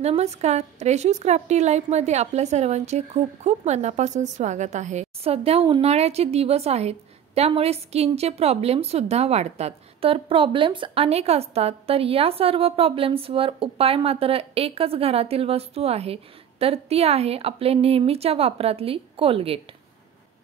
नमस्कार, रेशूज क्राफ्टी लाईफमध्ये आपल्या सर्वांचे खूप खूप मनापासून स्वागत आहे। सध्या उन्हाळ्याचे दिवस आहेत, त्यामुळे स्किनचे प्रॉब्लेम सुद्धा वाढतात। तर प्रॉब्लेम्स अनेक असतात, तर या सर्व प्रॉब्लेम्सवर उपाय मात्र एकच घरातील वस्तू आहे, तर ती आहे आपले नेहमीच्या वापरातली कोलगेट।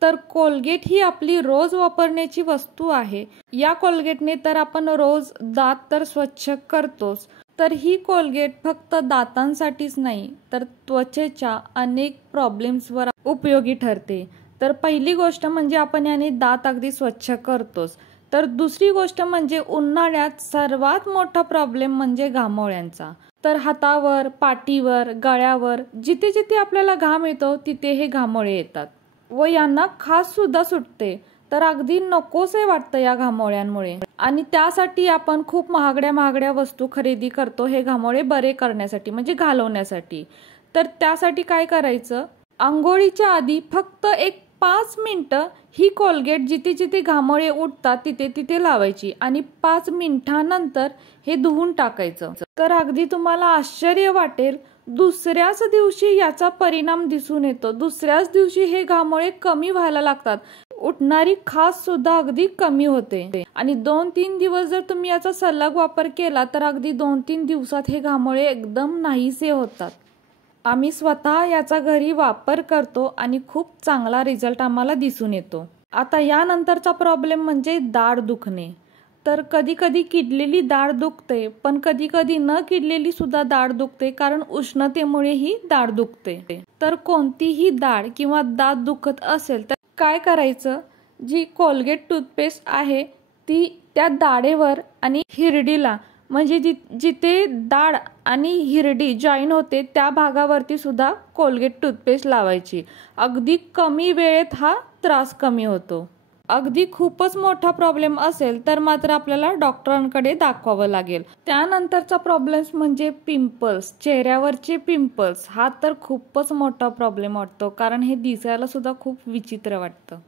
तर कोलगेट ही आपली रोज वापरण्याची वस्तू आहे। या कोलगेटने तर आपण रोज दात तर स्वच्छ करतोच, तर ही कोलगेट फक्त दातांसाठीच नाही तर त्वचेच्या अनेक प्रॉब्लेम्सवर उपयोगी ठरते। तर पहिली गोष्ट म्हणजे आपण याने दात अगदी स्वच्छ करतोच, तर दुसरी गोष्ट म्हणजे उन्हाळ्यात सर्वात मोठा प्रॉब्लेम म्हणजे घामोळ्यांचा। तर हातावर, पाठीवर, गळ्यावर जिथे जिथे आपल्याला घाम येतो तिथे हे घामोळे येतात व यांना खाज सुद्धा सुटते। तर अगदी नकोसे वाटतं या घामोळ्यांमुळे, आणि त्यासाठी आपण खूप महागड्या वस्तू खरेदी करतो हे घामोळे बरे करण्यासाठी, म्हणजे घालवण्यासाठी। तर त्यासाठी काय करायचं, आंघोळीच्या आधी फक्त एक 5 मिनिटं ही कोलगेट जिथे जिथे घामोळे उठतात तिथे तिथे लावायची आणि 5 मिनिटांनंतर हे धुवून टाकायचं। तर अगदी तुम्हाला आश्चर्य वाटेल, दुसऱ्याच दिवशी याचा परिणाम दिसून येतो। दुसऱ्याच दिवशी हे घामोळे कमी व्हायला लागतात, उठणारी खाज सुद्धा अगदी कमी होते। आणि 2-3 दिवस जर तुम्ही याचा सलग वापर केला तर अगदी 2-3 दिवसात हे घामोळे एकदम नाहीसे होतात। आम्ही स्वतः याचा घरी वापर करतो आणि खूप चांगला रिझल्ट आम्हाला दिसून येतो। आता यानंतरचा प्रॉब्लेम म्हणजे दाढ दुखणे। तर कधी कधी किडलेली दाढ दुखते, पण कधी कधी न किडलेली सुद्धा दाढ दुखते, कारण उष्णतेमुळे ही दाढ दुखते। तर कोणतीही दाढ किंवा दात दुखत असेल तर काय करायचं, जी कोलगेट टूथपेस्ट आहे ती त्या दाढेवर आणि हिरडीला, म्हणजे जिथे दाढ आणि हिरडी जॉईन होते त्या भागावरती सुद्धा कोलगेट टूथपेस्ट लावायची। अगदी कमी वेळेत हा त्रास कमी होतो। अगदी खूपच मोठा प्रॉब्लेम असेल तर मात्र आपल्याला डॉक्टरांकडे दाखवावं लागेल। त्यानंतरचा प्रॉब्लेम्स म्हणजे पिंपल्स, चेहऱ्यावरचे पिंपल्स। हा तर खूपच मोठा प्रॉब्लेम वाटतो, कारण हे दिसायला सुद्धा खूप विचित्र वाटतं।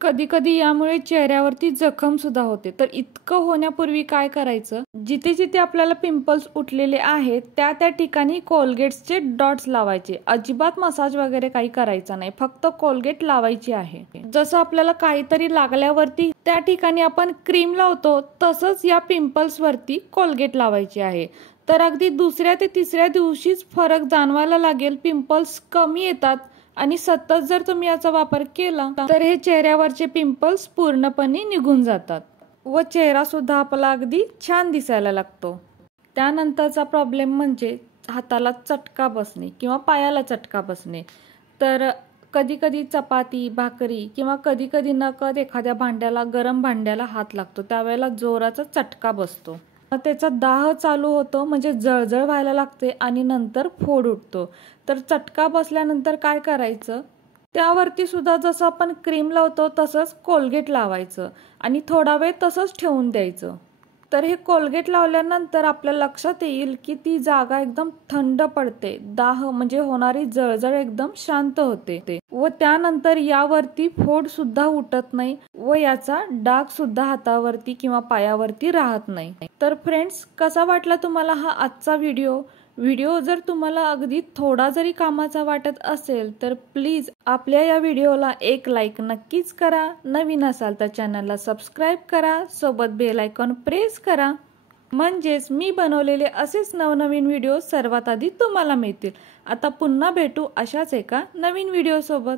कधी कधी यामुळे चेहऱ्यावरती जखम सुद्धा होते। तर इतकं होण्यापूर्वी काय करायचं, जिथे जिथे आपल्याला पिंपल्स उठलेले आहेत त्या त्या ठिकाणी कोलगेटचे डॉट्स लावायचे। अजिबात मसाज वगैरे काही करायचा नाही, फक्त कोलगेट लावायची आहे। जसं आपल्याला काहीतरी लागल्यावरती त्या ठिकाणी आपण क्रीम लावतो, तसंच या पिंपल्स वरती कोलगेट लावायची आहे। तर अगदी दुसऱ्या ते तिसऱ्या दिवशीच फरक जाणवायला लागेल, पिंपल्स कमी येतात। आणि सतत जर तुम्ही याचा वापर केला तर हे चेहऱ्यावरचे पिंपल्स पूर्णपणे निघून जातात व चेहरा सुद्धा आपला अगदी छान दिसायला लागतो। त्यानंतरचा प्रॉब्लेम म्हणजे हाताला चटका बसणे किंवा पायाला चटका बसणे। तर कधी कधी चपाती, भाकरी किंवा कधी कधी नकळत एखाद्या भांड्याला, गरम भांड्याला हात लागतो, त्यावेळेला जोराचा चटका बसतो, त्याचा दाह चालू होतो, म्हणजे जळजळ व्हायला लागते आणि नंतर फोड उठतो। तर चटका बसल्यानंतर काय करायचं, त्यावरती सुद्धा जसं आपण क्रीम लावतो तसंच कोलगेट लावायचं आणि थोडा वेळ तसंच ठेवून द्यायचं। तर हे कोलगेट लावल्यानंतर आपल्या लक्षात येईल की ती जागा एकदम थंड पडते, दाह म्हणजे होणारी जळजळ एकदम शांत होते व त्यानंतर यावरती फोड सुद्धा उठत नाही व याचा डाग सुद्धा हातावरती किंवा पायावरती राहत नाही। तर फ्रेंड्स, कसा वाटला तुम्हाला हा आजचा व्हिडिओ जर तुम्हाला अगदी थोडा जरी कामाचा वाटत असेल तर प्लीज आपल्या या व्हिडिओला एक लाईक नक्कीच करा। नवीन असाल तर चॅनलला सबस्क्राईब करा, सोबत बेल आयकॉन प्रेस करा, म्हणजेच मी बनवलेले असेच नवनवीन व्हिडिओ सर्वात आधी तुम्हाला मिळतील। आता पुन्हा भेटू अशाच एका नवीन व्हिडिओ सोबत।